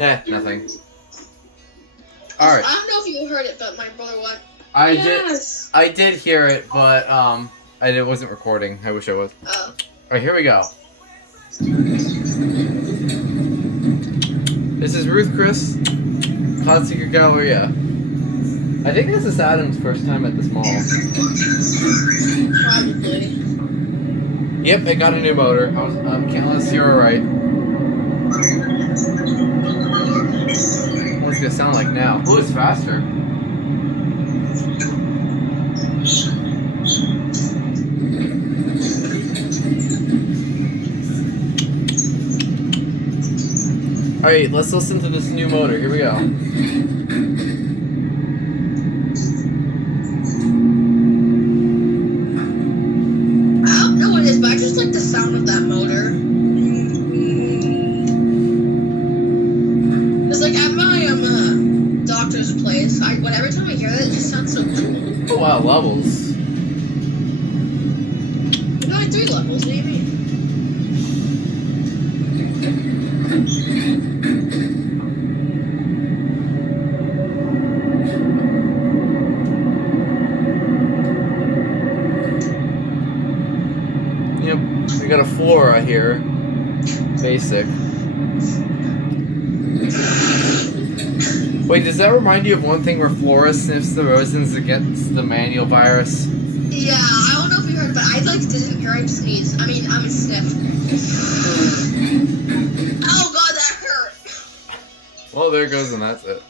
Nothing. Alright. I don't know if you heard it, but my brother went. I did hear it, but I wasn't recording. I wish I was. Oh. Alright, here we go. This is Ruth, Chris, Cloudseeker, Galleria. I think this is Adam's first time at this mall. Probably. Yep, it got a new motor. Can't let us hear her right. What's it gonna sound like now? Oh, it's faster. Alright, let's listen to this new motor. Here we go. I don't know what it is, but I just like the sound of that motor. It's like at my doctor's place, every time I hear it, it just sounds so cool. Oh wow, levels. No, like 3 levels, what do you mean? Yep, we got a Flora here. Basic. Wait, does that remind you of one thing where Flora sniffs the rosins against the manual virus? Yeah, I don't know if you heard, but I didn't hear. I just sneezed. I mean, I'm a sniff. Oh god, that hurt. Well, there goes, and that's it.